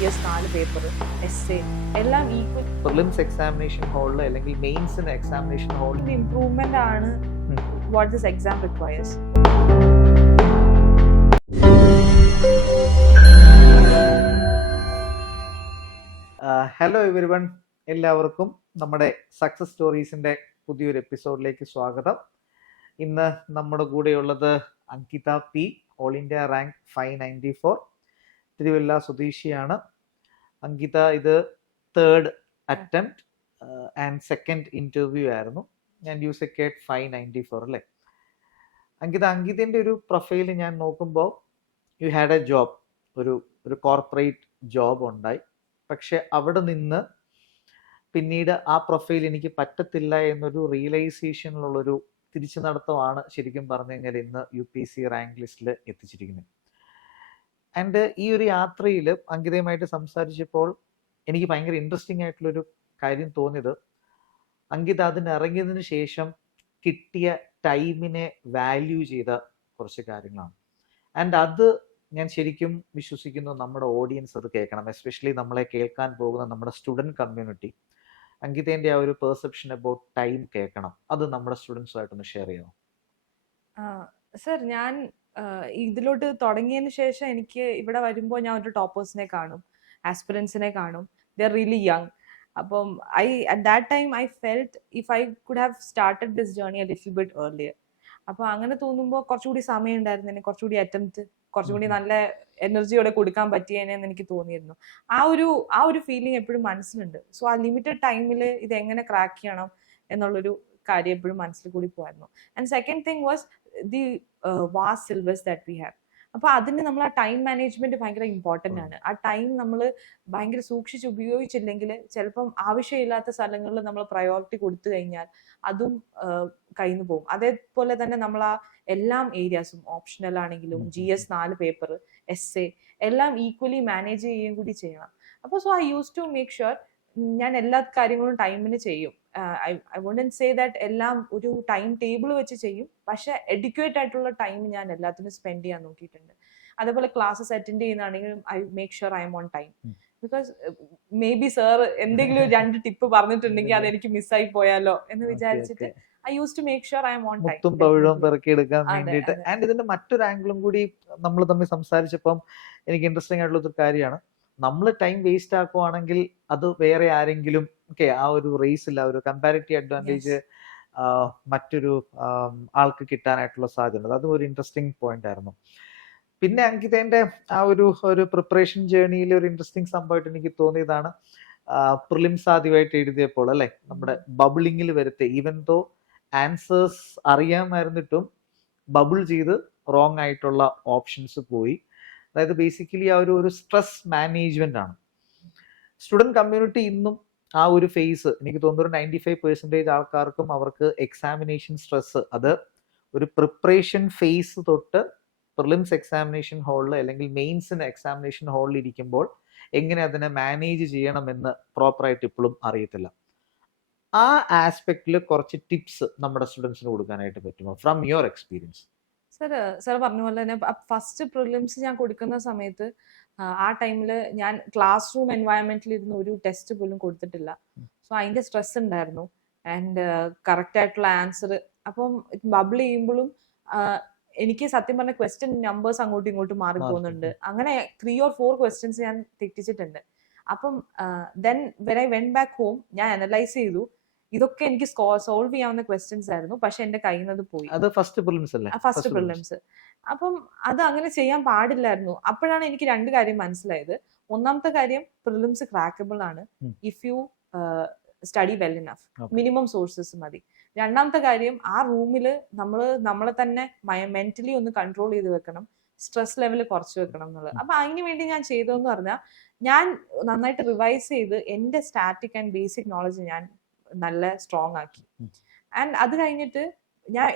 GS 4 paper, essay എല്ലാം equal prelims examination ഹാളിൽ അല്ലെങ്കിൽ മെയിൻസിന് എക്സാമിനേഷൻ ഹാളിൽ ഇംപ്രൂവ്മെന്റ് ആണ് what this exam requires. Hello everyone, എല്ലാവർക്കും നമ്മുടെ സക്സസ് സ്റ്റോറീസിന്റെ പുതിയൊരു എപ്പിസോഡിലേക്ക് സ്വാഗതം. ഇന്ന് നമ്മുടെ കൂടെയുള്ളത് Ankita P, all India rank 594, Thiruvalla സ്വദേശിയാണ്. അങ്കിത ഇത് 3rd attempt and 2nd interview ആയിരുന്നു. ഞാൻ USECAT 594 അല്ലേ. അങ്കിതന്റെ ഒരു പ്രൊഫൈൽ ഞാൻ നോക്കുമ്പോൾ യു ഹാഡ് എ ജോബ്, ഒരു കോർപ്പറേറ്റ് ജോബ് ഉണ്ടായി. പക്ഷെ അവിടെ നിന്ന് പിന്നീട് ആ പ്രൊഫൈൽ എനിക്ക് പറ്റത്തില്ല എന്നൊരു റിയലൈസേഷനിലുള്ളൊരു തിരിച്ചു നടത്തമാണ് ശരിക്കും പറഞ്ഞു കഴിഞ്ഞാൽ ഇന്ന് UPSC റാങ്ക് ലിസ്റ്റിൽ എത്തിച്ചിരിക്കുന്നത്. ആൻഡ് ഈ ഒരു യാത്രയിൽ അങ്കിതയുമായിട്ട് സംസാരിച്ചപ്പോൾ എനിക്ക് ഭയങ്കര ഇൻട്രസ്റ്റിംഗ് ആയിട്ടുള്ളൊരു കാര്യം തോന്നിയത്, അങ്കിത അതിനിറങ്ങിയതിന് ശേഷം കിട്ടിയ ടൈമിനെ വാല്യൂ ചെയ്ത കുറച്ച് കാര്യങ്ങളാണ്. ആൻഡ് അത് ഞാൻ ശരിക്കും വിശ്വസിക്കുന്നു നമ്മുടെ ഓഡിയൻസ് അത് കേൾക്കണം, എസ്പെഷ്യലി നമ്മളെ കേൾക്കാൻ പോകുന്ന നമ്മുടെ സ്റ്റുഡൻറ് കമ്മ്യൂണിറ്റി അങ്കിതേന്റെ ആ ഒരു പെർസെപ്ഷൻ അബൌട്ട് ടൈം കേൾക്കണം. അത് നമ്മുടെ സ്റ്റുഡൻസുമായിട്ടൊന്ന് ഷെയർ ചെയ്യണം. സർ, ഞാൻ ഇതിലോട്ട് തുടങ്ങിയതിന് ശേഷം എനിക്ക് ഇവിടെ വരുമ്പോൾ ഞാൻ ഒരു ടോപ്പേഴ്സിനെ കാണും, ആസ്പിറൻസിനെ കാണും. They are really young. അപ്പം at that time I felt if I could have started this journey a little bit earlier. അപ്പൊ അങ്ങനെ തോന്നുമ്പോൾ കുറച്ചുകൂടി സമയം ഉണ്ടായിരുന്നേനെ, കുറച്ചുകൂടി അറ്റംപ്റ്റ് കുറച്ചുകൂടി നല്ല എനർജിയോടെ കൊടുക്കാൻ പറ്റിയേനെന്ന് എനിക്ക് തോന്നിയിരുന്നു. ആ ഒരു ഫീലിംഗ് എപ്പോഴും മനസ്സിലുണ്ട്. സോ ആ ലിമിറ്റഡ് ടൈമിൽ ഇത് എങ്ങനെ ക്രാക്ക് ചെയ്യണം എന്നുള്ളൊരു കാര്യം എപ്പോഴും മനസ്സിൽ കൂടി പോയിരുന്നു. And second thing was the vast syllabus that we have. അപ്പൊ അതിന് നമ്മൾ ആ ടൈം മാനേജ്മെന്റ് ഭയങ്കര ഇമ്പോർട്ടന്റ് ആണ്. ആ ടൈം നമ്മൾ ഭയങ്കര സൂക്ഷിച്ച് ഉപയോഗിച്ചില്ലെങ്കിൽ ചിലപ്പം ആവശ്യമില്ലാത്ത സ്ഥലങ്ങളിൽ നമ്മൾ പ്രയോറിറ്റി കൊടുത്തു കഴിഞ്ഞാൽ അതും കയ്യിൽ നിന്ന് പോകും. അതേപോലെ തന്നെ നമ്മൾ ആ എല്ലാം ഏരിയാസും, ഓപ്ഷണൽ ആണെങ്കിലും GS 4 പേപ്പർ, എസ്സേ എല്ലാം ഈക്വലി മാനേജ് ചെയ്യുകയും കൂടി ചെയ്യണം. അപ്പോൾ so I use to make sure ഞാൻ എല്ലാ കാര്യങ്ങളും ടൈമിന് ചെയ്യും. ഐ വോണ്ടന്റ് സേ ദാറ്റ് എല്ലാം ഒരു ടൈം ടേബിൾ വെച്ച് ചെയ്യും, പക്ഷെ എഡ്യൂക്കേറ്റ് ആയിട്ടുള്ള ടൈം ഞാൻ എല്ലാത്തിനും സ്പെൻഡ് ചെയ്യാൻ നോക്കിയിട്ടുണ്ട്. അതേപോലെ ക്ലാസ്സസ് അറ്റൻഡ് ചെയ്യുന്നതാണെങ്കിലും I make sure I'm on time. Because maybe sir എന്തെങ്കിലും 2 ടിപ്പ് പറഞ്ഞിട്ടുണ്ടെങ്കിൽ അത് എനിക്ക് മിസ്സായി പോയാലോ എന്ന് വിചാരിച്ചിട്ട് I use to make sure I'm on time. മുത്തും പവിഴവും പെറുക്കിയെടുക്കാൻ വേണ്ടിയിട്ട്. ആൻഡ് ഇതിന്റെ മറ്റൊരു ആംഗിളും കൂടി നമ്മൾ തമ്മിൽ സംസാരിച്ചപ്പം എനിക്ക് ഇൻട്രസ്റ്റിംഗ് ആയിട്ടുള്ള ഒരു കാര്യമാണ്, നമ്മൾ ടൈം വേസ്റ്റ് ആക്കുവാണെങ്കിൽ അത് വേറെ ആരെങ്കിലും ആ ഒരു റേസിൽ ആ ഒരു കമ്പാരിറ്റീവ് അഡ്വാൻറ്റേജ് മറ്റൊരു ആൾക്ക് കിട്ടാനായിട്ടുള്ള സാധ്യത. അതും ഒരു ഇൻട്രസ്റ്റിംഗ് പോയിന്റ് ആയിരുന്നു. പിന്നെ അങ്കിതേന്റെ ആ ഒരു പ്രിപ്പറേഷൻ ജേർണിയിൽ ഒരു ഇൻട്രസ്റ്റിംഗ് സംഭവമായിട്ട് എനിക്ക് തോന്നിയതാണ്, പ്രിലിംസ് ആദ്യമായിട്ട് എഴുതിയപ്പോൾ അല്ലെ, നമ്മുടെ ബബിളിങ്ങിൽ വരുത്തി, ഈവൻ ദോ ആൻസേഴ്സ് അറിയാമായിരുന്നിട്ടും ബബിൾ ചെയ്ത് റോങ് ആയിട്ടുള്ള ഓപ്ഷൻസ് പോയി. അതായത് ബേസിക്കലി ആ ഒരു സ്ട്രെസ് മാനേജ്മെന്റ് ആണ്. സ്റ്റുഡൻറ് കമ്മ്യൂണിറ്റി ഇന്നും ആ ഒരു ഫേസ് എനിക്ക് തോന്നുന്നു 95% ആൾക്കാർക്കും അവർക്ക് എക്സാമിനേഷൻ സ്ട്രെസ്, അത് ഒരു പ്രിപ്പറേഷൻ ഫേസ് തൊട്ട് പ്രിലിംസ് എക്സാമിനേഷൻ ഹാളിൽ അല്ലെങ്കിൽ മെയിൻസിന് എക്സാമിനേഷൻ ഹാളിൽ ഇരിക്കുമ്പോൾ എങ്ങനെ അതിനെ മാനേജ് ചെയ്യണമെന്ന് പ്രോപ്പറായിട്ട് ഇപ്പോഴും അറിയത്തില്ല. ആ ആസ്പെക്റ്റിൽ കുറച്ച് ടിപ്സ് നമ്മുടെ സ്റ്റുഡൻസിന് കൊടുക്കാനായിട്ട് പറ്റുമോ ഫ്രം യുവർ എക്സ്പീരിയൻസ്? സാർ പറഞ്ഞ പോലെ തന്നെ ഫസ്റ്റ് പ്രിലിംസ് ഞാൻ കൊടുക്കുന്ന സമയത്ത് ആ ടൈമിൽ ഞാൻ ക്ലാസ് റൂം എൻവയറമെന്റിൽ ഇരുന്ന് ഒരു ടെസ്റ്റ് പോലും കൊടുത്തിട്ടില്ല. സോ അതിന്റെ സ്ട്രെസ് ഉണ്ടായിരുന്നു. ആൻഡ് കറക്റ്റ് ആയിട്ടുള്ള ആൻസർ അപ്പം ബബിൾ ചെയ്യുമ്പോഴും എനിക്ക് സത്യം പറഞ്ഞ ക്വസ്റ്റ്യൻ നമ്പേഴ്സ് അങ്ങോട്ടും ഇങ്ങോട്ടും മാറി പോകുന്നുണ്ട്. അങ്ങനെ 3 or 4 ക്വസ്റ്റ്യൻസ് ഞാൻ തെറ്റിച്ചിട്ടുണ്ട്. അപ്പം then when I went back home ഞാൻ അനലൈസ് ചെയ്തു, ഇതൊക്കെ എനിക്ക് സോൾവ് ചെയ്യാവുന്ന ക്വസ്റ്റ്യൻസ് ആയിരുന്നു, പക്ഷെ എന്റെ കയ്യിൽ നിന്ന് പോയി. അത് ഫസ്റ്റ് പ്രിലിംസ് അല്ലേ? First prelims. അപ്പം അത് അങ്ങനെ ചെയ്യാൻ പാടില്ലായിരുന്നു. അപ്പോഴാണ് എനിക്ക് 2 കാര്യം മനസ്സിലായത്. ഒന്നാമത്തെ കാര്യം, പ്രിലിംസ് ക്രാക്കബിൾ ആണ് if you study well enough, minimum sources മതി. രണ്ടാമത്തെ കാര്യം, ആ റൂമിൽ നമ്മളെ തന്നെ മെന്റലി ഒന്ന് കൺട്രോൾ ചെയ്ത് വെക്കണം, സ്ട്രെസ് ലെവൽ കുറച്ച് വെക്കണം എന്നുള്ളത്. അപ്പൊ അതിന് വേണ്ടി ഞാൻ ചെയ്തതെന്ന് പറഞ്ഞാൽ, ഞാൻ നന്നായിട്ട് റിവൈസ് ചെയ്ത് എന്റെ സ്റ്റാറ്റിക് ആൻഡ് ബേസിക് നോളജ് ഞാൻ നല്ല സ്ട്രോങ് ആക്കി. ആൻഡ് അത് കഴിഞ്ഞിട്ട്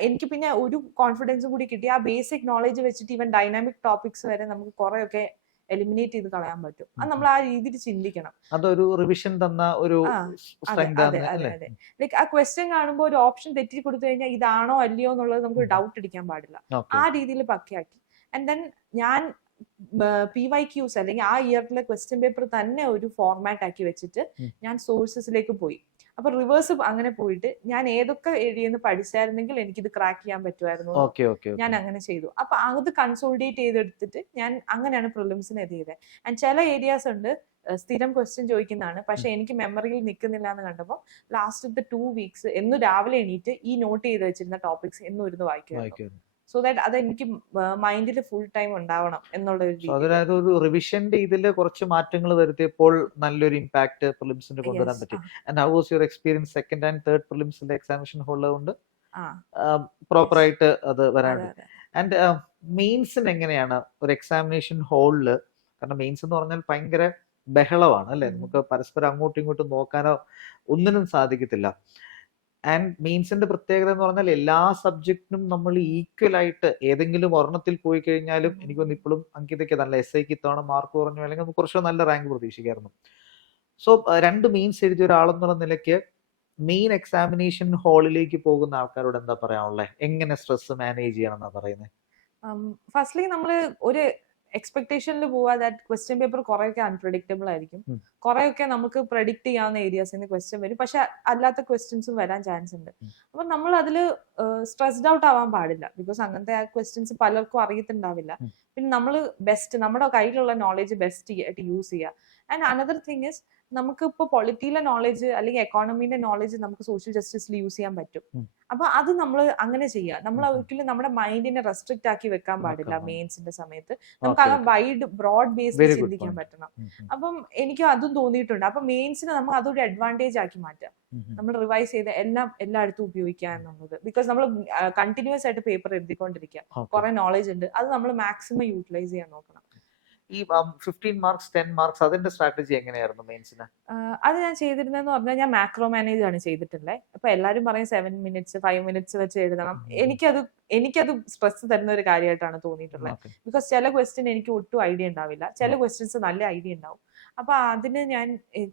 എനിക്ക് പിന്നെ ഒരു കോൺഫിഡൻസും കൂടി കിട്ടി. ആ ബേസിക് നോളജ് വെച്ചിട്ട് ഈവൻ ഡൈനാമിക് ടോപ്പിക്സ് വരെ നമുക്ക് കുറെയൊക്കെ എലിമിനേറ്റ് ചെയ്ത് കളയാൻ പറ്റും. അത് നമ്മൾ ആ രീതിയിൽ ചിന്തിക്കണം. അതൊരു റിവിഷൻ തന്ന ഒരു ലൈക്ക് ആ ക്വസ്റ്റ്യൻ കാണുമ്പോൾ ഒരു ഓപ്ഷൻ തെറ്റി കൊടുത്തു കഴിഞ്ഞാൽ ഇതാണോ അല്ലയോ എന്നുള്ളത് നമുക്ക് ഡൗട്ട് അടിക്കാൻ പാടില്ല. ആ രീതിയിൽ പക്കയാക്കി. ആൻഡ് ദെൻ ഞാൻ PYQs അല്ലെങ്കിൽ ആ ഇയറിലെ ക്വസ്റ്റ്യൻ പേപ്പർ തന്നെ ഒരു ഫോർമാറ്റ് ആക്കി വെച്ചിട്ട് ഞാൻ സോഴ്സസിലേക്ക് പോയി. അപ്പൊ റിവേഴ്സ് അങ്ങനെ പോയിട്ട് ഞാൻ ഏതൊക്കെ ഏരിയന്ന് പഠിച്ചായിരുന്നെങ്കിൽ എനിക്കിത് ക്രാക്ക് ചെയ്യാൻ പറ്റുമായിരുന്നു, ഞാൻ അങ്ങനെ ചെയ്തു. അപ്പൊ അത് കൺസോളിഡേറ്റ് ചെയ്തെടുത്തിട്ട് ഞാൻ അങ്ങനെയാണ് പ്രിലിംസിന് ഇത് ചെയ്തത്. ആൻഡ് ചില ഏരിയാസ് ഉണ്ട് സ്ഥിരം ക്വസ്റ്റ്യൻ ചോദിക്കുന്നതാണ്, പക്ഷെ എനിക്ക് മെമ്മറിയിൽ നിൽക്കുന്നില്ല എന്ന് കണ്ടപ്പോൾ ലാസ്റ്റത്തെ 2 വീക്സ് എന്നും രാവിലെ എണീറ്റ് ഈ നോട്ട് ചെയ്ത് വെച്ചിരുന്ന ടോപ്പിക്സ് എന്നും ഇരുന്ന് വായിക്കുമായിരുന്നു. സോ ദാറ്റ് അത് എനിക്ക് മൈൻഡിൽ ഫുൾ ടൈം ഉണ്ടാവണം എന്നുള്ള ഒരു അതായത് ഒരു റിവിഷന്റെ ഇതിൽ കുറച്ച് മാറ്റങ്ങൾ വരുത്തിയപ്പോൾ നല്ലൊരു ഇമ്പാക്ട് പ്രിലിംസിന് കൊണ്ടുവരാൻ പറ്റി. And how was your experience second and third പ്രിലിംസിന്റെ എക്സാമിനേഷൻ ഹോളിൽ കൊണ്ട് പ്രോപ്പർ ആയിട്ട് അത് വരാനുണ്ട്? ആൻഡ് മെയിൻസിന് എങ്ങനെയാണ് ഒരു എക്സാമിനേഷൻ ഹോളില്? കാരണം മെയിൻസ് എന്ന് പറഞ്ഞാൽ ഭയങ്കര ബഹളമാണ് അല്ലെ, നമുക്ക് പരസ്പരം അങ്ങോട്ടും ഇങ്ങോട്ടും നോക്കാനോ ഒന്നിനും സാധിക്കത്തില്ല. ആൻഡ് മെയിൻസിന്റെ പ്രത്യേകത എന്ന് പറഞ്ഞാൽ എല്ലാ സബ്ജക്റ്റിനും നമ്മൾ ഈക്വൽ ആയിട്ട് ഏതെങ്കിലും ഒരെണ്ണത്തിൽ പോയി കഴിഞ്ഞാലും എനിക്കൊന്ന് ഇപ്പോഴും അങ്കിതയ്ക്ക് നല്ല SIക്ക് ഇത്തവണ മാർക്ക് കുറഞ്ഞു അല്ലെങ്കിൽ നമുക്ക് കുറച്ച് നല്ല റാങ്ക് പ്രതീക്ഷിക്കായിരുന്നു. സോ 2 മെയിൻസ് എഴുതിയ ഒരാളെന്നുള്ള നിലയ്ക്ക് മെയിൻ എക്സാമിനേഷൻ ഹാളിലേക്ക് പോകുന്ന ആൾക്കാരോട് എന്താ പറയാനുള്ളത്? എങ്ങനെ സ്ട്രെസ് മാനേജ് ചെയ്യണം എന്നാ പറയുന്നത്? ഫസ്റ്റ്ലി നമ്മൾ ഒരു എക്സ്പെക്ടേഷനിൽ പോവാ ദാറ്റ് ക്വസ്റ്റ്യൻ പേപ്പർ കുറെയൊക്കെ അൺപ്രഡിക്റ്റബിൾ ആയിരിക്കും, കുറെയൊക്കെ നമുക്ക് പ്രഡിക്ട് ചെയ്യാവുന്ന ഏരിയാസിൽ നിന്ന് ക്വസ്റ്റ്യൻ വരും, പക്ഷെ അല്ലാത്ത ക്വസ്റ്റ്യൻസും വരാൻ ചാൻസ് ഉണ്ട്. അപ്പൊ നമ്മൾ അതിൽ സ്ട്രെസ്ഡ് ഔട്ട് ആവാൻ പാടില്ല, ബിക്കോസ് അങ്ങനത്തെ ക്വസ്റ്റ്യൻസ് പലർക്കും അറിയത്തുണ്ടാവില്ല. പിന്നെ നമ്മൾ ബെസ്റ്റ് നമ്മുടെ കയ്യിലുള്ള നോളജ് ബെസ്റ്റ് ആയിട്ട് യൂസ് ചെയ്യുക. ആൻഡ് അനദർ തിങ് ഇസ് നമുക്ക് ഇപ്പോൾ പൊളിറ്റിയിലെ നോളജ് അല്ലെങ്കിൽ എക്കോണമിന്റെ നോളജ് നമുക്ക് സോഷ്യൽ ജസ്റ്റിസിൽ യൂസ് ചെയ്യാൻ പറ്റും. അപ്പൊ അത് നമ്മൾ അങ്ങനെ ചെയ്യുക. നമ്മൾ ഒരിക്കലും നമ്മുടെ മൈൻഡിനെ റെസ്ട്രിക്റ്റ് ആക്കി വെക്കാൻ പാടില്ല. മെയിൻസിന്റെ സമയത്ത് നമുക്ക് ആ വൈഡ് ബ്രോഡ് ബേസിൽ ചിന്തിക്കാൻ പറ്റണം. അപ്പം എനിക്ക് അതും തോന്നിയിട്ടുണ്ട്. അപ്പൊ മെയിൻസിന് നമുക്ക് അതൊരു അഡ്വാൻറ്റേജ് ആക്കി മാറ്റാം. നമ്മൾ റിവൈസ് ചെയ്ത് എല്ലായിടത്തും ഉപയോഗിക്കുക എന്നുള്ളത്. ബിക്കോസ് നമ്മൾ കണ്ടിന്യൂസ് ആയിട്ട് പേപ്പർ എഴുതിക്കൊണ്ടിരിക്കുക, കുറെ നോളജ് ഉണ്ട്, അത് നമ്മൾ മാക്സിമം യൂട്ടിലൈസ് ചെയ്യാൻ നോക്കണം. ഈ 15 മാർക്സ് 10 മാർക്സ് അതിന്റെ സ്ട്രാറ്റജി എങ്ങനെയായിരുന്നു മെയിൻസിന്? അത് ഞാൻ ചെയ്തിരുന്നതെന്ന് പറഞ്ഞാൽ ഞാൻ മാക്രോ മാനേജ് ആണ് ചെയ്തിട്ടുള്ളത്. അപ്പൊ എല്ലാരും പറയും 7 മിനിറ്റ്സ് 5 മിനിറ്റ്സ് വെച്ച് എഴുതണം. എനിക്കത് സ്ട്രെസ് തരുന്ന ഒരു കാര്യമായിട്ടാണ് തോന്നിയിട്ടുള്ളത്. ബിക്കോസ് ചില ക്വസ്റ്റ്യൻ എനിക്ക് ഒട്ടും ഐഡിയ ഉണ്ടാവില്ല, ചില ക്വസ്റ്റ്യൻസ് നല്ല ഐഡിയ ഉണ്ടാവും. അപ്പൊ അതിന് ഞാൻ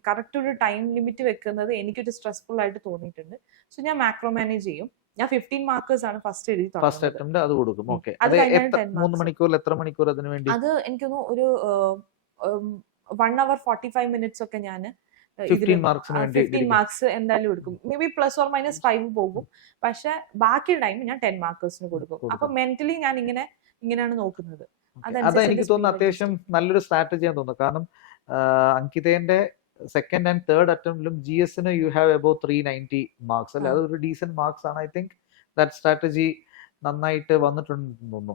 കറക്റ്റ് ഒരു ടൈം ലിമിറ്റ് വെക്കുന്നത് എനിക്കൊരു സ്ട്രെസ്ഫുൾ ആയിട്ട് തോന്നിയിട്ടുണ്ട്. സോ ഞാൻ മാക്രോ മാനേജ് ചെയ്യും. ഞാൻ 15 മാർക്കേഴ്സ് ആണ് ഫസ്റ്റ് എഴുതി ഫസ്റ്റ് അറ്റംപ്റ്റ് അത് കൊടുക്കും. ഓക്കേ, അത് 3 മണിക്കൂറിൽ എത്ര മണിക്കൂർ അതിനു വേണ്ടി? അത് എനിക്കൊന്ന് ഒരു 1 hour 45 minutes ഒക്കെ ഞാൻ 15 മാർക്സ് എന്തായാലും കൊടുക്കും. May be plus or minus 5 പോകും, പക്ഷെ ബാക്കി ടൈം ഞാൻ 10 മാർക്കേഴ്സിന് കൊടുക്കും. അപ്പൊ മെന്റലി ഞാൻ ഇങ്ങനെയാണ് നോക്കുന്നത്. അത് എനിക്ക് തോന്നുന്നു അത്യാവശ്യം നല്ലൊരു സ്ട്രാറ്റജി ആണെന്ന് തോന്നുന്നു. കാരണം അങ്കിതേന്റെ സെക്കൻഡ് ആൻഡ് തേർഡ് അറ്റംപ്റ്റിലും GSന് യു ഹാവ് അബൌവ് 390 മാർക്സ് അല്ലെ, അതൊരു ഡീസന്റ് മാർക്സ് ആണ്. ഐ തിങ്ക് ദാറ്റ് സ്ട്രാറ്റജി നന്നായിട്ട് വന്നിട്ടുണ്ടെന്ന് തോന്നുന്നു.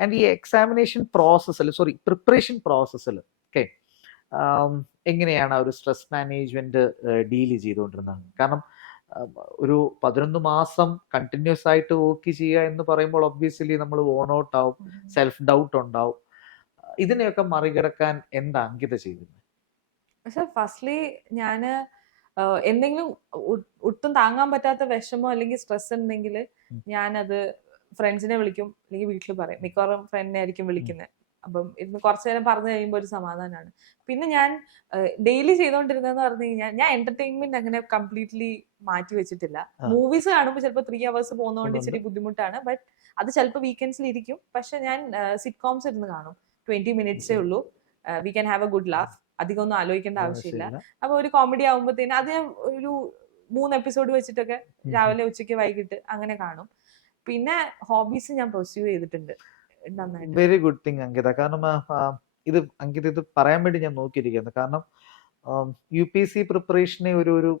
ആൻഡ് ഈ എക്സാമിനേഷൻ പ്രോസസ്സിൽ പ്രിപ്പറേഷൻ പ്രോസസ്സിൽ ഓക്കെ എങ്ങനെയാണ് ഒരു സ്ട്രെസ് മാനേജ്മെന്റ് ഡീൽ ചെയ്തുകൊണ്ടിരുന്നത്? കാരണം ഒരു 11 മാസം കണ്ടിന്യൂസ് ആയിട്ട് വർക്ക് ചെയ്യുക എന്ന് പറയുമ്പോൾ ഒബ്വിയസ്ലി നമ്മൾ വോൺ ഔട്ട് ആവും, സെൽഫ് ഡൗട്ട് ഉണ്ടാവും. ഇതിനെയൊക്കെ മറികടക്കാൻ എന്താ അങ്കിത ചെയ്തത്? ഫസ്റ്റ്ലി ഞാന് എന്തെങ്കിലും ഒട്ടും താങ്ങാൻ പറ്റാത്ത വിഷമോ അല്ലെങ്കിൽ സ്ട്രെസ് ഉണ്ടെങ്കിൽ ഞാനത് ഫ്രണ്ട്സിനെ വിളിക്കും, അല്ലെങ്കിൽ വീട്ടിൽ പറയും. മിക്കവാറും ഫ്രണ്ടിനെ ആയിരിക്കും വിളിക്കുന്നത്. അപ്പം ഇന്ന് കുറച്ചു നേരം പറഞ്ഞു കഴിയുമ്പോൾ ഒരു സമാധാനമാണ്. പിന്നെ ഞാൻ ഡെയിലി ചെയ്തുകൊണ്ടിരുന്നതെന്ന് പറഞ്ഞു കഴിഞ്ഞാൽ ഞാൻ എന്റർടൈൻമെന്റ് അങ്ങനെ കംപ്ലീറ്റ്ലി മാറ്റി വെച്ചിട്ടില്ല. മൂവീസ് കാണുമ്പോൾ ചിലപ്പോൾ 3 hours പോകുന്നതുകൊണ്ട് ഇച്ചിരി ബുദ്ധിമുട്ടാണ്. ബട്ട് അത് ചിലപ്പോൾ വീക്കെൻഡ്സിൽ ഇരിക്കും. പക്ഷെ ഞാൻ സിറ്റ്കോംസ് ഇരുന്ന് കാണും. 20 minutes ഉള്ളൂ. We can have A good laugh. അധികം ഒന്നും ആലോചിക്കേണ്ട ആവശ്യമില്ല. അപ്പൊ ഒരു കോമഡി ആവുമ്പോഴത്തേന് അത് ഞാൻ ഒരു 3 episode വെച്ചിട്ടൊക്കെ രാവിലെ ഉച്ചയ്ക്ക് വൈകിട്ട് അങ്ങനെ കാണും. പിന്നെ ഹോബീസ് ഞാൻ പെർസ്യൂ ചെയ്തിട്ടുണ്ട്. Very good thing Ankita. കാരണം അങ്കിത ഇത് പറയാൻ വേണ്ടി ഞാൻ നോക്കിയിരിക്കുന്നു. കാരണം UPSC പ്രിപ്പറേഷനെ ഒരു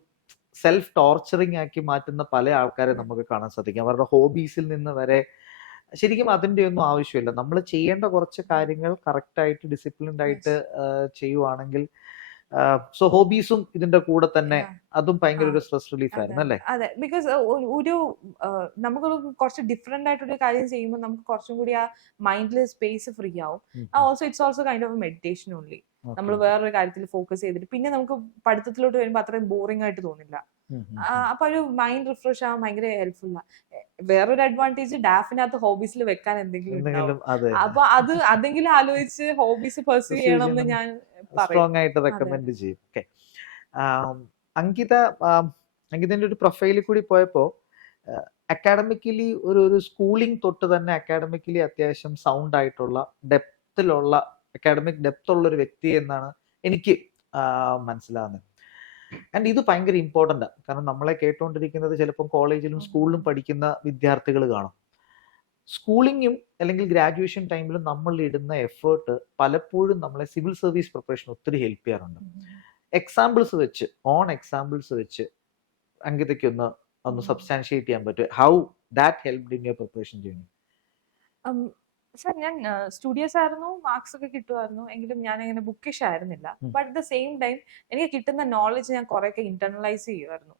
സെൽഫ് ടോർച്ചറിങ് ആക്കി മാറ്റുന്ന പല ആൾക്കാരെ നമുക്ക് കാണാൻ സാധിക്കും. അവരുടെ ഹോബീസിൽ നിന്ന് വരെ ശരിക്കും അതിന്റെ ഒന്നും ആവശ്യമില്ല. നമ്മൾ ചെയ്യേണ്ട കുറച്ച് കാര്യങ്ങൾ കറക്റ്റ് ആയിട്ട് ഡിസിപ്ലിൻഡ് ആയിട്ട് ചെയ്യുവാണെങ്കിൽ സോ ഹോബീസും ഇതിന്റെ കൂടെ തന്നെ അതും ഭയങ്കര ഒരു സ്ട്രെസ് റിലീഫ് ആയിരുന്നു അല്ലേ? അതെ, ബിക്കോസ് ഒരു നമുക്ക് കുറച്ച് ഡിഫറെന്റ് ആയിട്ടൊരു കാര്യം ചെയ്യുമ്പോൾ നമുക്ക് കുറച്ചും കൂടി ആ മൈൻഡിൽ സ്പേസ് ഫ്രീ ആവും. It's also kind of meditation only. നമ്മൾ വേറൊരു കാര്യത്തിൽ ഫോക്കസ് ചെയ്തിട്ട് പിന്നെ നമുക്ക് പഠിത്തത്തിലോട്ട് വരുമ്പോൾ അത്രയും ബോറിംഗ് ആയിട്ട് തോന്നില്ല. അപ്പൊ ഒരു മൈൻഡ് റിഫ്രഷ് ആവാൻ ഭയങ്കര ഹെൽപ്ഫുൾ ആണ്. വേറൊരു അഡ്വാൻറ്റേജ് ഡാഫിനകത്ത് ഹോബീസിൽ വെക്കാൻ എന്തെങ്കിലും ഉണ്ടാവും. അപ്പൊ അതെങ്കിലും ആലോചിച്ച് ഹോബീസ് പെർസ്യൂ ചെയ്യണം എന്ന് ഞാൻ സ്ട്രോങ് ആയിട്ട് റെക്കമെൻഡ് ചെയ്യും. ഓക്കെ, അങ്കിതന്റെ ഒരു പ്രൊഫൈലിൽ കൂടി പോയപ്പോ അക്കാഡമിക്കലി ഒരു സ്കൂളിംഗ് തൊട്ട് തന്നെ അക്കാഡമിക്കലി അത്യാവശ്യം സൗണ്ട് ആയിട്ടുള്ള അക്കാഡമിക് ഡെപ്ത് ഉള്ള ഒരു വ്യക്തി എന്നാണ് എനിക്ക് മനസ്സിലാകുന്നത്. ആൻഡ് ഇത് ഭയങ്കര ഇമ്പോർട്ടൻ്റ് ആണ്. കാരണം നമ്മളെ കേട്ടുകൊണ്ടിരിക്കുന്നത് ചിലപ്പം കോളേജിലും സ്കൂളിലും പഠിക്കുന്ന വിദ്യാർത്ഥികൾ കാണും. സ്കൂളിങ്ങും അല്ലെങ്കിൽ ഗ്രാജുവേഷൻ ടൈമിലും നമ്മൾ ഇടുന്ന എഫേർട്ട് പലപ്പോഴും നമ്മളെ സിവിൽ സർവീസ് പ്രിപ്പറേഷൻ ഒത്തിരി ഹെൽപ്പ് ചെയ്യാറുണ്ട്. എക്സാമ്പിൾസ് വെച്ച് അങ്കിതയ്ക്ക് ഒന്ന് സബ്സ്റ്റാൻഷിയേറ്റ് ചെയ്യാൻ പറ്റും how that helped in your preparation journey? Sir, ഞാൻ സ്റ്റുഡിയസ് ആയിരുന്നു, മാർക്സ് ഒക്കെ കിട്ടുമായിരുന്നു, എങ്കിലും ഞാൻ അങ്ങനെ ബുക്കിഷ് ആയിരുന്നില്ല. But at the same time എനിക്ക് കിട്ടുന്ന നോളജ് ഞാൻ കുറെയൊക്കെ ഇന്റർണലൈസ് ചെയ്യുമായിരുന്നു.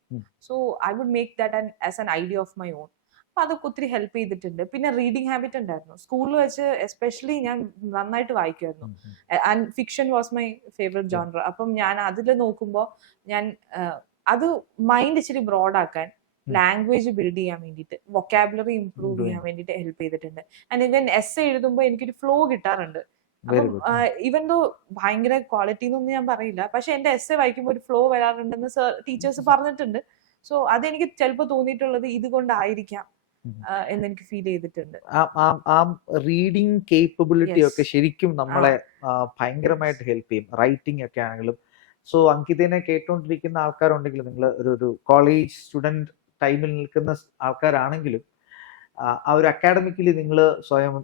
So I would make that as an idea of my own. അപ്പൊ അതൊക്കെ ഒത്തിരി ഹെൽപ്പ് ചെയ്തിട്ടുണ്ട്. പിന്നെ റീഡിങ് ഹാബിറ്റ് ഉണ്ടായിരുന്നു. സ്കൂളിൽ വെച്ച് എസ്പെഷ്യലി ഞാൻ നന്നായിട്ട് വായിക്കുമായിരുന്നു. And fiction was my favourite genre. അപ്പം ഞാൻ അതിൽ നോക്കുമ്പോൾ ഞാൻ അത് മൈൻഡ് ഇച്ചിരി ബ്രോഡ് ആക്കാൻ, ലാംഗ്വേജ് ബിൽഡ് ചെയ്യാൻ വേണ്ടിയിട്ട്, വൊക്കാബുലറി ഇംപ്രൂവ് ചെയ്യാൻ വേണ്ടിയിട്ട് ഹെൽപ്പ് ചെയ്തിട്ടുണ്ട്. ആൻഡ് ഇവൻ എസ് എഴുതുമ്പോൾ എനിക്കൊരു ഫ്ലോ കിട്ടാറുണ്ട്. അപ്പം ഈവൻ ദോ ഭയങ്കര ക്വാളിറ്റി എന്നൊന്നും ഞാൻ പറയില്ല, പക്ഷെ എന്റെ എസ് എ വായിക്കുമ്പോൾ ഒരു ഫ്ലോ വരാറുണ്ടെന്ന് ടീച്ചേഴ്സ് പറഞ്ഞിട്ടുണ്ട്. സോ അതെനിക്ക് ചിലപ്പോൾ തോന്നിയിട്ടുള്ളത് ഇതുകൊണ്ടായിരിക്കാം എന്നെനിക്ക് ഫീൽ ചെയ്തിട്ടുണ്ട്. ആ റീഡിങ് കേപ്പബിലിറ്റി ഒക്കെ ശരിക്കും നമ്മളെ ഭയങ്കരമായിട്ട് ഹെൽപ്പ് ചെയ്യും, റൈറ്റിംഗ് ഒക്കെ ആണെങ്കിലും. സോ അങ്കിതിനെ കേട്ടോണ്ടിരിക്കുന്ന ആൾക്കാരുണ്ടെങ്കിൽ, നിങ്ങൾ ഒരു കോളേജ് സ്റ്റുഡന്റ് ടൈമിൽ നിൽക്കുന്ന ആൾക്കാരാണെങ്കിലും ആ ഒരു അക്കാഡമിക്കലി നിങ്ങൾ സ്വയം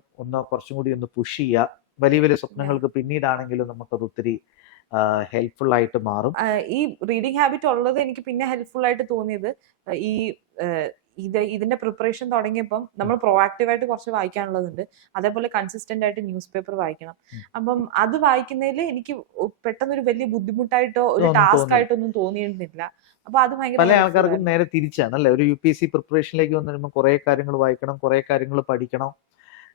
കുറച്ചും കൂടി ഒന്ന് പുഷ് ചെയ്യുക. വലിയ വലിയ സ്വപ്നങ്ങൾക്ക് പിന്നീടാണെങ്കിലും നമുക്കത് ഒത്തിരി ഹെൽപ്ഫുൾ ആയിട്ട് മാറും. ഈ റീഡിങ് ഹാബിറ്റ് ഉള്ളത് എനിക്ക് പിന്നെ ഹെൽപ്ഫുൾ ആയിട്ട് തോന്നിയത് ഈ ഇതിന്റെ പ്രിപ്പറേഷൻ തുടങ്ങിയപ്പം നമ്മൾ പ്രൊആക്റ്റീവ് ആയിട്ട് കുറച്ച് വായിക്കാനുള്ളതുണ്ട്. അതേപോലെ കൺസിസ്റ്റന്റ് ആയിട്ട് ന്യൂസ് പേപ്പർ വായിക്കണം. അപ്പം അത് വായിക്കുന്നതിൽ എനിക്ക് പെട്ടെന്ന് ഒരു വലിയ ബുദ്ധിമുട്ടായിട്ടോ ഒരു ടാസ്ക് ആയിട്ടൊന്നും തോന്നിയിരുന്നില്ല. അപ്പൊ അത് പല ആൾക്കാർക്കും നേരെ തിരിച്ചാണ് അല്ലെ. ഒരു UPSC പ്രിപ്പറേഷനിലേക്ക് വന്നു കഴിയുമ്പോൾ കുറെ കാര്യങ്ങൾ വായിക്കണം, കുറെ കാര്യങ്ങൾ പഠിക്കണം.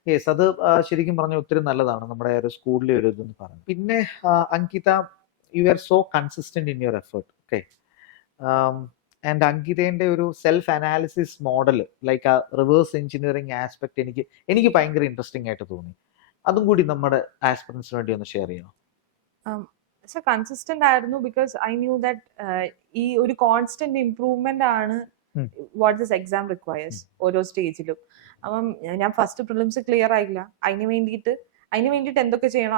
യെസ്, അത് ശരിക്കും പറഞ്ഞാൽ ഒത്തിരി നല്ലതാണ് നമ്മുടെ ഒരു സ്കൂളിലെ ഒരു ഇതെന്ന് പറഞ്ഞു. പിന്നെ Ankitha, you are so consistent in your effort. Okay, and അങ്കിതേന്റെ ഒരു സെൽഫ് അനാലിസിസ് മോഡൽ, ലൈക്ക് ആ റിവേഴ്സ് എഞ്ചിനീയറിംഗ് ആസ്പെക്ട് എനിക്ക് ഭയങ്കര ഇൻട്രസ്റ്റിംഗ് ആയിട്ട് തോന്നി. അതും കൂടി നമ്മുടെ ആസ്പിറൻസിന് വേണ്ടി ഒന്ന് ഷെയർ ചെയ്യണം. കൺസിസ്റ്റന്റ് ആയിരുന്നു ബിക്കോസ് ഐ ന്യൂ ദാറ്റ് ഈ ഒരു കോൺസ്റ്റന്റ് ഇംപ്രൂവ്മെന്റ് ആണ് വാട്ട് ദിസ് എക്സാം റിക്വയേഴ്സ് ഓരോ സ്റ്റേജിലും. അപ്പം ഞാൻ ഫസ്റ്റ് പ്രിലിംസ് ക്ലിയർ ആയില്ല. അതിന് വേണ്ടിയിട്ട് എന്തൊക്കെ ചെയ്യണോ,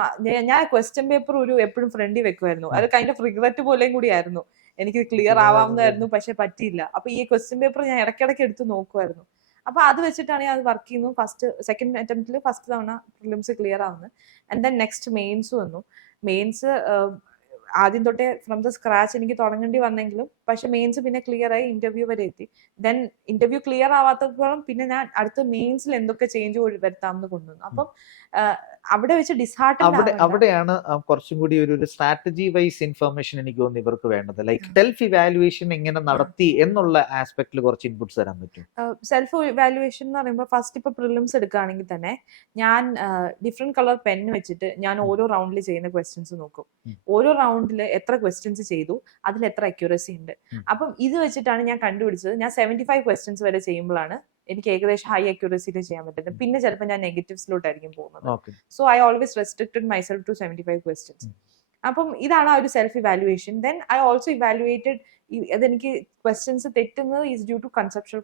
ഞാൻ ക്വസ്റ്റ്യൻ പേപ്പർ എപ്പോഴും ഫ്രണ്ടിൽ വെക്കുമായിരുന്നു. അത് കൈൻഡ് ഓഫ് റിഗ്രറ്റ് പോലെയും കൂടി ആയിരുന്നു. എനിക്ക് ക്ലിയർ ആവാമെന്നായിരുന്നു, പക്ഷെ പറ്റിയില്ല. അപ്പൊ ഈ ക്വസ്റ്റ്യൻ പേപ്പർ ഞാൻ ഇടയ്ക്കിടയ്ക്ക് എടുത്ത് നോക്കുമായിരുന്നു. അപ്പൊ അത് വെച്ചിട്ടാണ് ഞാൻ അത് വർക്ക് ചെയ്യുന്നത്. സെക്കൻഡ് അറ്റംപ്റ്റിൽ ഫസ്റ്റ് തവണ പ്രിലിംസ് ക്ലിയർ ആവുന്നത്. ആൻഡ് ദെൻ നെക്സ്റ്റ് മെയിൻസ് വന്നു. മെയിൻസ് ആദ്യം തൊട്ടേ ഫ്രം ദ സ്ക്രാച്ച് എനിക്ക് തുടങ്ങേണ്ടി വന്നെങ്കിലും, പക്ഷെ മെയിൻസ് പിന്നെ ക്ലിയർ ആയി, ഇന്റർവ്യൂ വരെ എത്തി. ദെൻ ഇന്റർവ്യൂ ക്ലിയർ ആവാത്തപ്പോഴും പിന്നെ ഞാൻ അടുത്ത മെയിൻസിൽ എന്തൊക്കെ ചേഞ്ച് വരുത്താമെന്ന് കൊണ്ടുവന്നു. അപ്പം അവിടെ വെച്ച് അവിടെയാണ് കുറച്ചും കൂടി ഒരു സ്ട്രാറ്റജി വൈസ് ഇൻഫർമേഷൻ എനിക്ക് തോന്നുന്നു ഇവർക്ക് വേണ്ടത്. ലൈക്ക് സെൽഫ് ഇവാലുവേഷൻ എങ്ങനെ നടത്തി എന്നുള്ള ആസ്പെക്ടിൽ കുറച്ച് ഇൻപുട്സ് തരാൻ പറ്റും. സെൽഫ് ഇവാലുവേഷൻ എന്ന് പറയുമ്പോൾ ഫസ്റ്റ് ഇപ്പൊ പ്രിലിംസ് എടുക്കുകയാണെങ്കിൽ തന്നെ ഞാൻ ഡിഫറെന്റ് കളർ പെൻ വെച്ചിട്ട് ഞാൻ ഓരോ റൗണ്ടിൽ ചെയ്യുന്ന ക്വസ്റ്റ്യൻസ് നോക്കും. ഓരോ റൗണ്ടിൽ എത്ര ക്വസ്റ്റ്യൻസ് ചെയ്തു, അതിൽ എത്ര അക്യൂറസി ഉണ്ട്. അപ്പം ഇത് വെച്ചിട്ടാണ് ഞാൻ കണ്ടുപിടിച്ചത്. ഞാൻ 75 ക്വസ്റ്റ്യൻസ് വരെ ചെയ്യുമ്പോഴാണ് എനിക്ക് ഏകദേശം ഹൈ അക്യൂറസിയിൽ ചെയ്യാൻ പറ്റുന്നത്. പിന്നെ ചിലപ്പോൾ ഞാൻ നെഗറ്റീവ്സിലോട്ടായിരിക്കും പോകുന്നത്. So I always restricted myself to 75 questions. അപ്പം ഇതാണ് ആ ഒരു self evaluation. Then I also evaluated, അതെനിക്ക് ക്വസ്റ്റ്യൻസ് തെറ്റുന്നത് is due to conceptual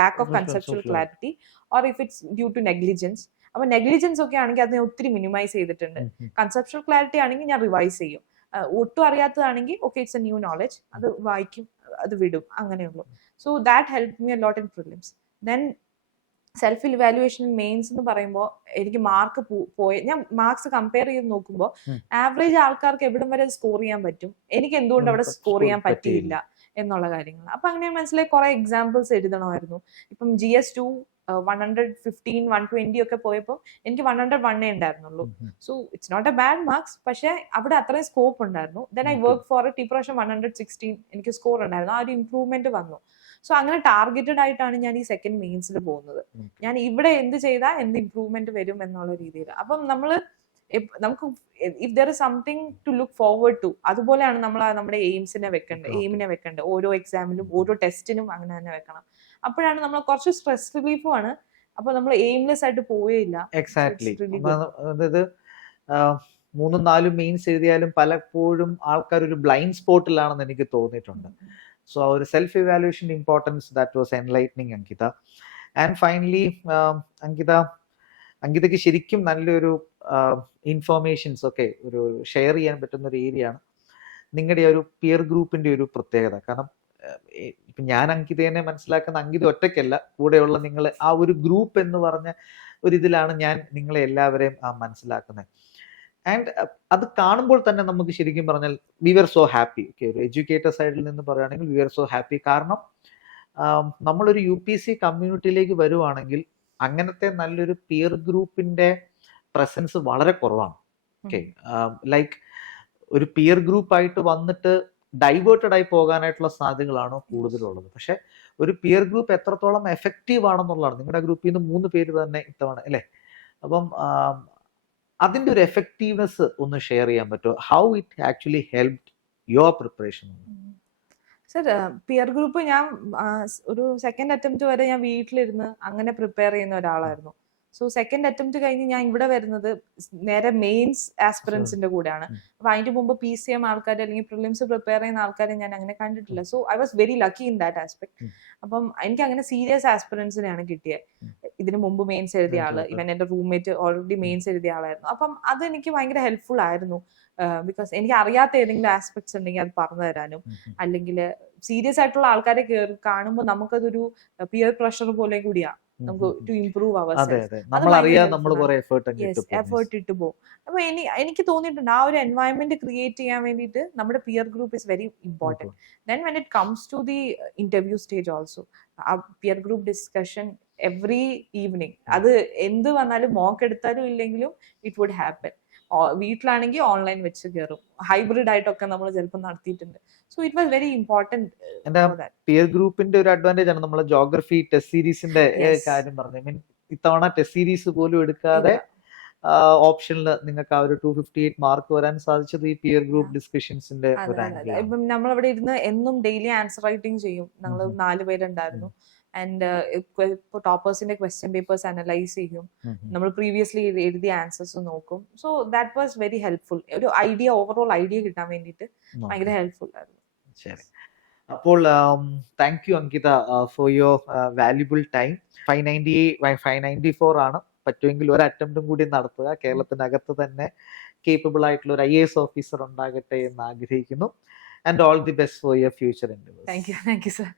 lack of conceptual clarity or if it's due to negligence. അപ്പൊ നെഗ്ലിജൻസ് ഒക്കെ ആണെങ്കിൽ അതിനെ ഒത്തിരി മിനിമൈസ് ചെയ്തിട്ടുണ്ട്. കൺസെപ്ച്വൽ ക്ലാരിറ്റി ആണെങ്കിൽ ഞാൻ റിവൈസ് ചെയ്യും. ഒട്ടും അറിയാത്തതാണെങ്കിൽ okay it's a new knowledge, അത് വായിക്കും, അത് വിടും, അങ്ങനെയുള്ളൂ. So that help me a lot in prelims. Then self evaluation mains എന്ന് പറയുമ്പോൾ എനിക്ക് മാർക്ക് ഞാൻ മാർക്സ് കമ്പയർ ചെയ്ത് നോക്കുമ്പോൾ ആവറേജ് ആൾക്കാർക്ക് എവിടം വരെ സ്കോർ ചെയ്യാൻ പറ്റും, എനിക്ക് എന്തുകൊണ്ട് അവിടെ സ്കോർ ചെയ്യാൻ പറ്റിയില്ല എന്നുള്ള കാര്യങ്ങൾ. അപ്പൊ അങ്ങനെ മനസ്സിലായി കുറെ എക്സാമ്പിൾസ് എഴുതണമായിരുന്നു. ഇപ്പം GS2 115, 120 ഒക്കെ പോയപ്പോൾ എനിക്ക് 101 ഉണ്ടായിരുന്നുള്ളൂ. So it's not a bad marks, പക്ഷെ അവിടെ അത്രയും സ്കോപ്പ് ഉണ്ടായിരുന്നു. Then I work for it. ഇപ്രാവശ്യം 116 എനിക്ക് സ്കോർ ഉണ്ടായിരുന്നു. ആ ഒരു ഇംപ്രൂവ്മെന്റ് വന്നു. സോ അങ്ങനെ ടാർഗറ്റഡ് ആയിട്ടാണ് ഞാൻ ഈ സെക്കൻഡ് മെയിൻസിൽ പോകുന്നത്. ഞാൻ ഇവിടെ എന്ത് ചെയ്താൽ എന്ത് ഇംപ്രൂവ്മെന്റ് വരും എന്നുള്ള രീതിയിൽ. അപ്പം നമുക്ക് if there is something to look forward to, അതുപോലെയാണ് നമ്മൾ നമ്മുടെ എയിമിനെ വെക്കേണ്ടത്. ഓരോ എക്സാമിലും ഓരോ ടെസ്റ്റിനും അങ്ങനെ തന്നെ വെക്കണം. അപ്പോഴാണ് നമ്മൾ കുറച്ച് സ്ട്രെസ് റിലീഫും ആണ്. അപ്പൊ നമ്മൾ എയിംലെസ് ആയിട്ട് പോയില്ല. എക്സാക്ട്ലി. അതായത് 3-4 മെയിൻസ് എഴുതിയാലും പലപ്പോഴും ആൾക്കാർ ഒരു ബ്ലൈൻഡ് സ്പോട്ടിലാണെന്ന് എനിക്ക് തോന്നിയിട്ടുണ്ട്. സോ ആ ഒരു self evaluation importance, that was enlightening Ankitha. And finally അങ്കിതയ്ക്ക് ശരിക്കും നല്ലൊരു ഇൻഫോർമേഷൻസ് ഒക്കെ ഒരു ഷെയർ ചെയ്യാൻ പറ്റുന്ന ഒരു ഏരിയ ആണ് നിങ്ങളുടെ ഒരു പിയർ ഗ്രൂപ്പിന്റെ ഒരു പ്രത്യേകത. കാരണം ഇപ്പൊ ഞാൻ അങ്കിതയെ മനസ്സിലാക്കുന്ന അങ്കിത ഒറ്റയ്ക്കല്ല, കൂടെയുള്ള നിങ്ങൾ ആ ഒരു ഗ്രൂപ്പ് എന്ന് പറഞ്ഞ ഒരു ഇതിലാണ് ഞാൻ നിങ്ങളെ എല്ലാവരെയും മനസ്സിലാക്കുന്നത്. ആൻഡ് അത് കാണുമ്പോൾ തന്നെ നമുക്ക് ശരിക്കും പറഞ്ഞാൽ വി ആർ സോ ഹാപ്പി. ഒരു എഡ്യൂക്കേറ്റർ സൈഡിൽ നിന്ന് പറയുകയാണെങ്കിൽ വി ആർ സോ ഹാപ്പി. കാരണം നമ്മളൊരു UPSC കമ്മ്യൂണിറ്റിയിലേക്ക് വരുവാണെങ്കിൽ അങ്ങനത്തെ നല്ലൊരു പിയർ ഗ്രൂപ്പിന്റെ പ്രസൻസ് വളരെ കുറവാണ്. ഓക്കെ, ലൈക്ക് ഒരു പിയർ ഗ്രൂപ്പ് ആയിട്ട് വന്നിട്ട് ഡൈവേർട്ടഡ് ആയി പോകാനായിട്ടുള്ള സാധ്യതകളാണ് കൂടുതലുള്ളത്. പക്ഷെ ഒരു പിയർ ഗ്രൂപ്പ് എത്രത്തോളം എഫക്റ്റീവ് ആണെന്നുള്ളതാണ്. നിങ്ങളുടെ ഗ്രൂപ്പിൽ നിന്ന് 3 പേര് തന്നെ ഇത്തവണ അല്ലേ, അപ്പം അതിന്റെ ഒരു എഫക്റ്റീവ്നെസ് ഒന്ന് ഷെയർ ചെയ്യാൻ പറ്റുമോ? How it actually helped your preparation? Sir, peer group ഞാൻ ഒരു സെക്കൻഡ് അറ്റംപ്റ്റ് വരെ ഞാൻ വീട്ടിലിരുന്ന് അങ്ങനെ പ്രിപ്പയർ ചെയ്യുന്ന ഒരാളായിരുന്നു. സോ സെക്കൻഡ് അറ്റംപ്റ്റ് കഴിഞ്ഞ് ഞാൻ ഇവിടെ വരുന്നത് നേരെ മെയിൻസ് ആസ്പിറൻസിന്റെ കൂടെയാണ്. അപ്പൊ അതിന്റെ മുമ്പ് PCM ആൾക്കാർ അല്ലെങ്കിൽ പ്രിലിംസ് പ്രിപ്പയർ ചെയ്യുന്ന ആൾക്കാരെ ഞാൻ അങ്ങനെ കണ്ടിട്ടില്ല. So I was very lucky in that aspect. അപ്പം എനിക്ക് അങ്ങനെ സീരിയസ് ആസ്പിറൻസിനെയാണ് കിട്ടിയത്. ഇതിനു മുമ്പ് മെയിൻസ് എഴുതിയ ആള്, ഇവൻ എന്റെ റൂംമേറ്റ് ഓൾറെഡി മെയിൻസ് എഴുതിയ ആളായിരുന്നു. അപ്പം അത് എനിക്ക് ഭയങ്കര ഹെൽപ്ഫുൾ ആയിരുന്നു. ബിക്കോസ് എനിക്ക് അറിയാത്ത ഏതെങ്കിലും ആസ്പെക്ട്സ് ഉണ്ടെങ്കിൽ അത് പറഞ്ഞു തരാനും, അല്ലെങ്കിൽ സീരിയസ് ആയിട്ടുള്ള ആൾക്കാരെ കാണുമ്പോൾ നമുക്കതൊരു പിയർ പ്രഷർ പോലെ കൂടിയാ നമുക്ക് ടു ഇംപ്രൂവ് അവർ എഫേർട്ട് ഇട്ട് പോകും. അപ്പൊ എനിക്ക് തോന്നിയിട്ടുണ്ട് ആ ഒരു എൻവയൺമെന്റ് ക്രിയേറ്റ് ചെയ്യാൻ വേണ്ടിയിട്ട് നമ്മുടെ peer group is very important. Then when it comes to the interview stage also, ആ peer group discussion every evening, അത് എന്ത് വന്നാലും മോക്ക് എടുത്താലും ഇല്ലെങ്കിലും ഇറ്റ് വുഡ് ഹാപ്പൻ. വീട്ടിലാണെങ്കിൽ ഓൺലൈൻ വെച്ച് കയറും, ഹൈബ്രിഡ് ആയിട്ടൊക്കെ നമ്മൾ ചിലപ്പോൾ നടത്തിയിട്ടുണ്ട്. So it was very important. Peer ഗ്രൂപ്പിന്റെ ഒരു അഡ്വാൻറ്റേജ് ആണ് നമ്മൾ ജോഗ്രഫി ടെസ്റ്റ് സീരീസിന്റെ കാര്യം പറഞ്ഞു. ഐ മീൻ ഇത്തവണ ടെസ്റ്റ് സീരീസ് പോലും എടുക്കാതെ ഓപ്ഷനിൽ നിങ്ങൾക്ക് ആ ഒരു 258 മാർക്ക് വരാൻ സാധിച്ചത് ഈ പിയർ ഗ്രൂപ്പ് ഡിസ്കഷൻസിന്റെ ഇപ്പം നമ്മളവിടെ ഇരുന്ന് എന്നും ഡെയിലി ആൻസർ റൈറ്റിംഗ് ചെയ്യും. ഞങ്ങൾ 4 പേരുണ്ടായിരുന്നു. ആൻഡ് ഇപ്പോൾ ടോപ്പേഴ്സിന്റെ ക്വസ്റ്റ്യൻ പേപ്പേഴ്സ് അനലൈസ് ചെയ്യും, നമ്മൾ പ്രീവിയസ്ലി എഴുതിയ ആൻസേഴ്സ് നോക്കും. So that was very helpful. ഒരു ഓവറോൾ ഐഡിയ കിട്ടാൻ വേണ്ടിയിട്ട് ഭയങ്കര ഹെൽപ്ഫുൾ ആയിരുന്നു. ശരി, അപ്പോൾ thank you Ankita for your valuable time. 594 ആണ്. പറ്റുമെങ്കിൽ ഒരു അറ്റംപ്റ്റും കൂടി നടത്തുക. കേരളത്തിനകത്ത് തന്നെ കേപ്പബിൾ ആയിട്ടുള്ള ഒരു IAS ഓഫീസർ ഉണ്ടാകട്ടെ എന്ന് ആഗ്രഹിക്കുന്നു. And all the best for your future endeavours. Thank you sir.